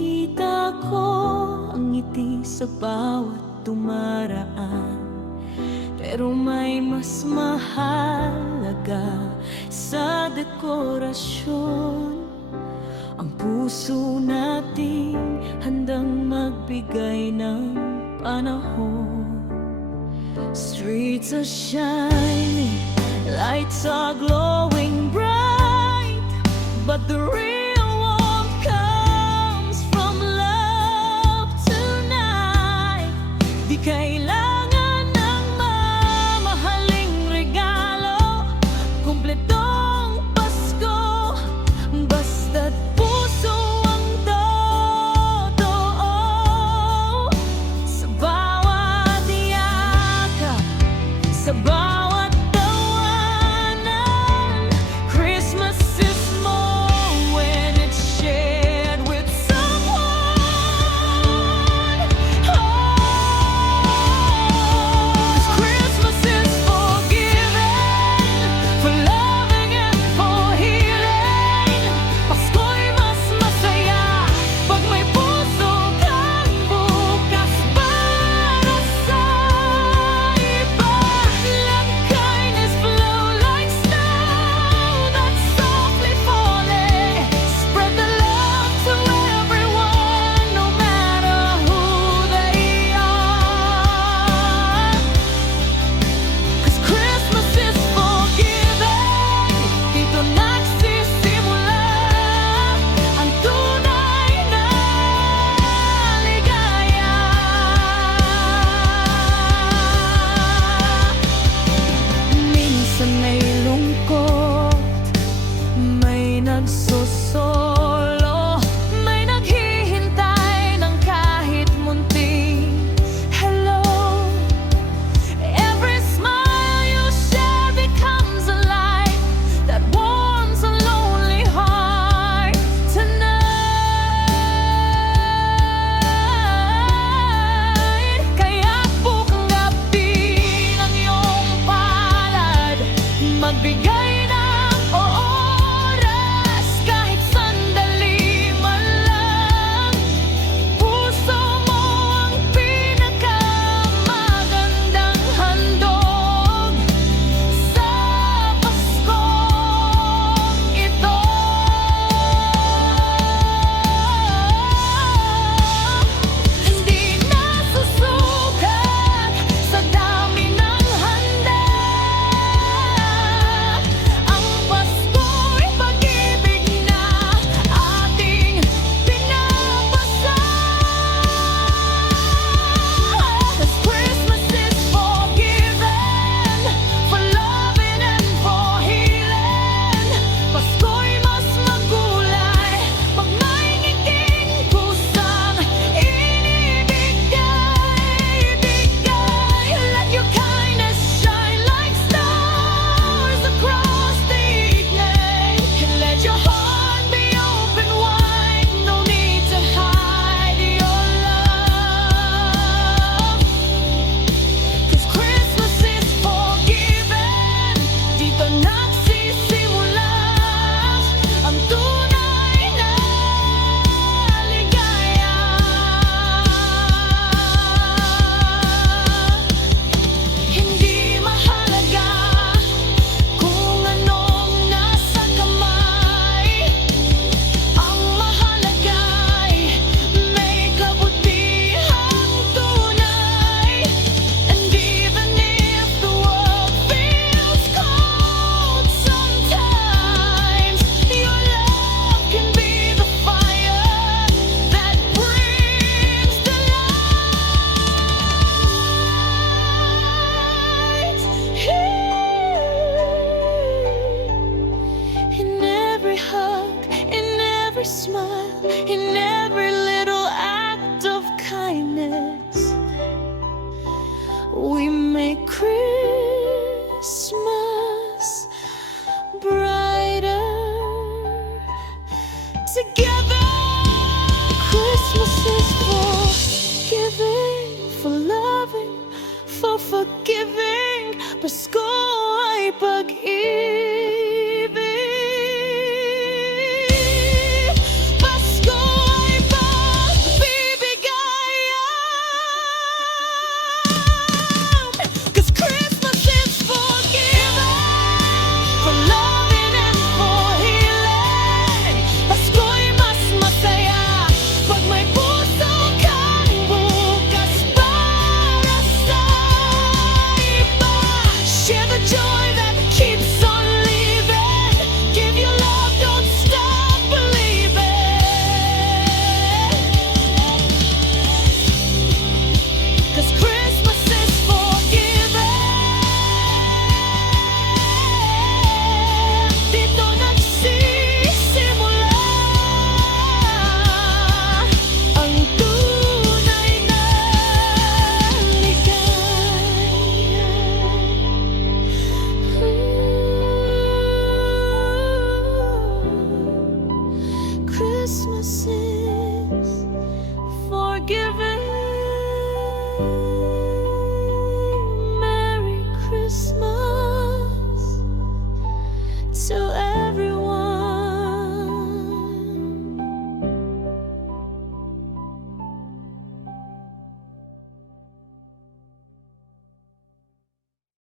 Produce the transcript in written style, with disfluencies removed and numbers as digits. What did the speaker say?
Nakikita ko ang ngiti sa bawat dumaraan, pero may mas mahalaga sa dekorasyon. Ang puso nating handang magbigay ng panahon. Streets are shining, lights are glowing bright, but the real warmth comes from love tonight. Di kailangan ng mamahaling regalo, kumpletong Pasko, basta't puso ang totoo. Sa bawat yakap, sa bawat tawanan, Christmas is more when it's shared with someone. Oh, 'cause Christmas is for giving, for loving and for healing. Pasko'y mas masaya pag may puso kang bukas para sa iba. Let kindness flow like snow that's softly falling. Spread the love to everyone, no matter who they are. 'Cause Christmas is for giving. Dito nagsisimula ang tunay na ligaya. Minsan may lungkot, may nagsosolo, may naghihintay ng kahit munting hello. Every smile you share becomes a light that warms a lonely heart tonight. Kaya bukang gabi ng iyong palad, magbigay ng oras kahit sandali man lang. Puso mo ang pinakamagandang handog sa Paskong ito. Hindi nasusukat sa dami ng handa. Ang Pasko'y pag-ibig na ating pinapasa. 'Cause Christmas is for giving, for loving and for healing. Pasko'y mas magkulay pag may ngiting kusang ibigay. Let your kindness shine like stars across the evening, and let your heart be open wide. No need to hide your love. 'Cause Christmas is for giving. Dito nagsisimula ang tunay na ligaya. Hindi mahalaga kung anong nasa kamay. Ang mahalaga'y may kabutihang tunay. And even if the world feels cold sometimes, your love can be the fire that brings the light. In every hug, in every smile, in every little act of kindness, we make Christmas brighter together.